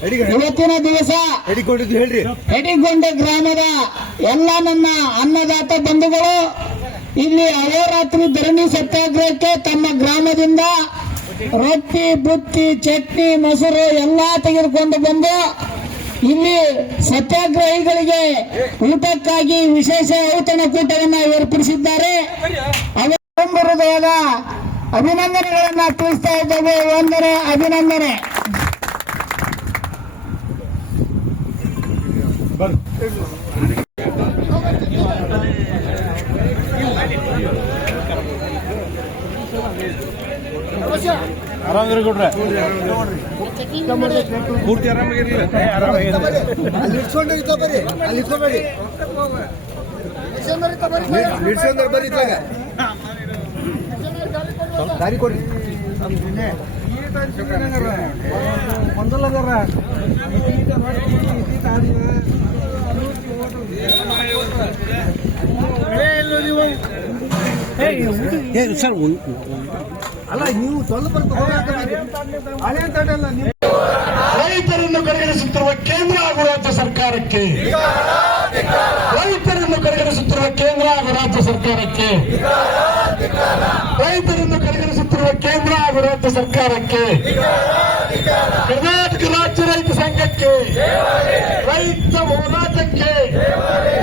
ಹಿಡಿಕೊಂಡಿದ್ದು ದಿವಸ ಹೆಡಿಕೊಂಡ ಗ್ರಾಮದ ಎಲ್ಲ ನನ್ನ ಅನ್ನದಾತ ಬಂಧುಗಳು ಇಲ್ಲಿ ಅಹೋರಾತ್ರಿ ಧರಣಿ ಸತ್ಯಾಗ್ರಹಕ್ಕೆ ತಮ್ಮ ಗ್ರಾಮದಿಂದ ರೊಟ್ಟಿ ಬುತ್ತಿ ಚಟ್ನಿ ಮೊಸರು ಎಲ್ಲ ತೆಗೆದುಕೊಂಡು ಬಂದು ಇಲ್ಲಿ ಸತ್ಯಾಗ್ರಹಿಗಳಿಗೆ ಊಟಕ್ಕಾಗಿ ವಿಶೇಷ ಔತಣಕೂಟವನ್ನು ಏರ್ಪಡಿಸಿದ್ದಾರೆ. ಅವರ ಹೃದಯದ ಅಭಿನಂದನೆಗಳನ್ನ ತಿಳಿಸ್ತಾ ಇದ್ದೇವೆ. ಒಂದರೆ ಅಭಿನಂದನೆ. ಆರಾಮಿರಿ ಕೊಡ್ರೆ ಪೂರ್ತಿ ಆರಾಮಾಗಿರ್ಲಿಲ್ಲ ಅಲ್ಲಿ ಇಟ್ಕೊಂಡು ಬರ್ರಿ ಅಲ್ಲಿ ಇಟ್ಕೊಬೇಡಿ ದಾರಿ ಕೊಡ್ರಿ ಸರ್ ಅಲ್ಲ ನೀವು ರೈತರನ್ನು ಕಡೆಗಣಿಸುತ್ತಿರುವ ಕೇಂದ್ರ ಹಾಗೂ ರಾಜ್ಯ ಸರ್ಕಾರಕ್ಕೆ. ರೈತರನ್ನು ಕಡೆಗಣಿಸುತ್ತಿರುವ ಕೇಂದ್ರ ಹಾಗೂ ರಾಜ್ಯ ಸರ್ಕಾರಕ್ಕೆ. ರೈತರನ್ನು ಕಡೆಗಣಿಸುತ್ತಿರುವ ಕೇಂದ್ರ ಹಾಗೂ ರಾಜ್ಯ ಸರ್ಕಾರಕ್ಕೆ. ಕರ್ನಾಟಕ ರಾಜ್ಯ ರೈತ चे रईत होना चे